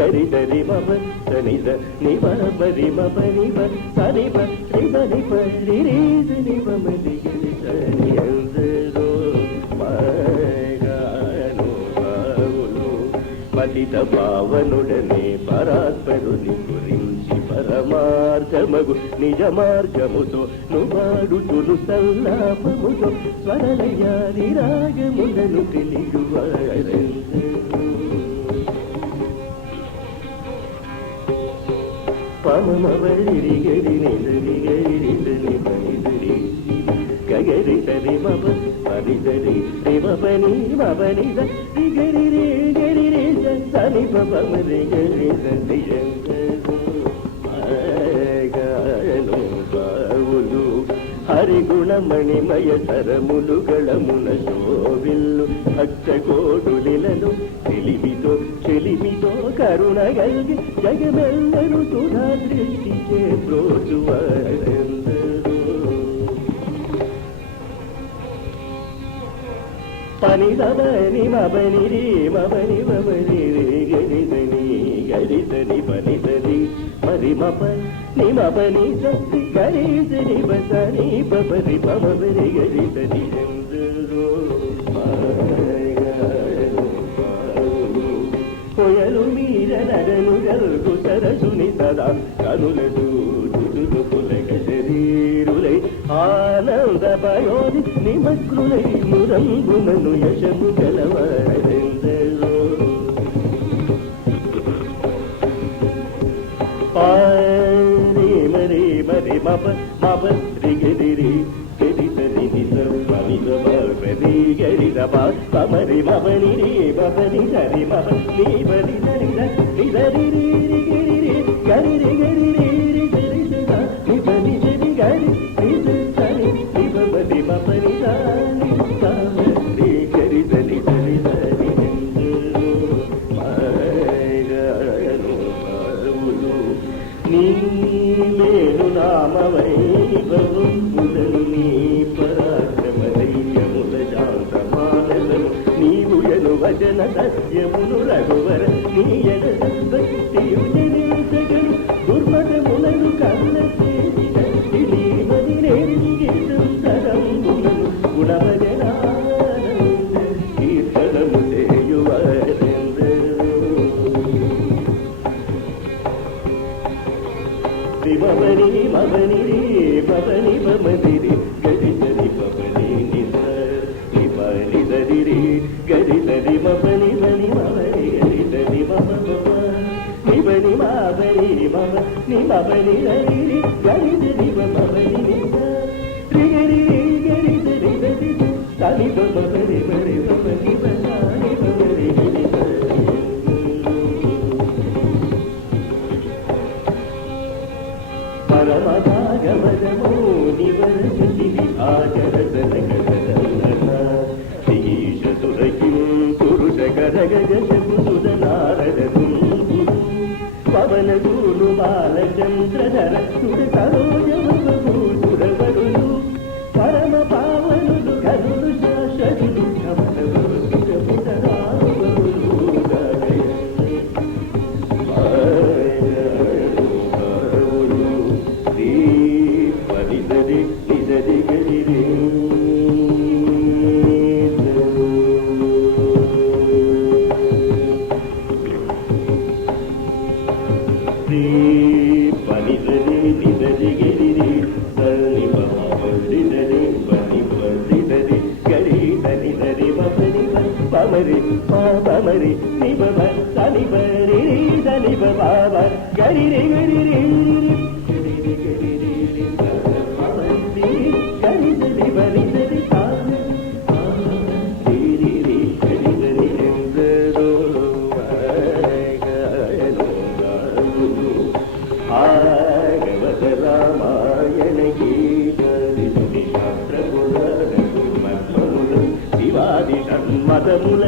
గరి దరి మమ సనిద నిమ బరి మమ నిమ సనిమ రిమ నిప రిరీజ నిమ మది గరి సని అందరో మగాను బావులు పతిత పావనుడనే పరాత్పరుని గురించి పరమార్థమగు నిజ మార్గముతో నువాడుతులు సల్లాపముతో స్వరలయాది రాగములను తెలియువారు పమమవరి గరి నిదని గరి దని పనిదరి గరి సరి మప పరిదరి రిమపని మపని గరి రే గరి రే సని పమరి గరి సని గాను బావులు హరిగుణమణిమయ సరములు గళమున శోభిల్లు భక్త కోడులిలను తెలివితో చెలిమితో కరుణ గల్గి జగమెల్లరు సుధా దృష్టిచే ప్రోచువారెందరూ పనిదమని మబని రే మబని మబని రే గరిదని గరిదని పనిదని మరి మప నిమబని సత్తి గరిదని బసని బబరి పమబరి గరిదని ఎందరో పొయలు మీర నగను గల్గు సరసుని సదా కనులదు దుదులు పులగ శరీరులై ఆనంద పయోని నిమగ్రులై మురంగునను యశము గలవారెందరో పారి మరి మరి మప మప రిగదిరి గరిసరి నిస పనిద మరి గరిద పమరి మబని రే మబని సరి మబ నీ బలి సరి నిదరి రి గిరి రి గరి రి గరి రి రి గరి సద ని బలి సరి గరి రి సరి ని బబది మబని సని సమరి గరి సరి సరి సరి నీ మేలు నామవై బహుముదలు నీ పరాక్రమ దైత్యముల శాంతమానసము నీవు ఎను వచన సత్యమును రఘువర నీ ఎడ సద్భక్తియు జనించగను దుర్మతములను కన్న చేసి శక్తి నీవని నేర్గితం సరంగులను గుణవజనానంద కీర్తనము చేయువారెందరూ మబని మబని రే మబని మమది రే గరి సరి మబని నిస నిపని సరి రే గరి సరి మబని మని మబని గరి సరి మమ మమ నిబని మబని మమ ని మబని సరి రే గరి సరి మబని నిస రి గరి గరి సరి సరి సని మబని మరి మబని బసాని మబని ని పరమభాగవతమో నివర్షి విభాజరసనగసన శ్రీష సురకిం పురుష గరగజశుసుదనారదం పవన గూలు బాలచంద్రధర సుర సరోజవభూసురవరులు పరమ పావనులు కరులు శాశ్వతులు కమలవరు పమరి పమరి నిబ సని బరి సని బాబ గరి రి గరి రి గరి రి గరి రి పమరి గరి సని బరి సని పామ రి రి రి గరి సని ఎందరో భాగవత రామాయణ గీత శాస్త్ర పురాణ మతముల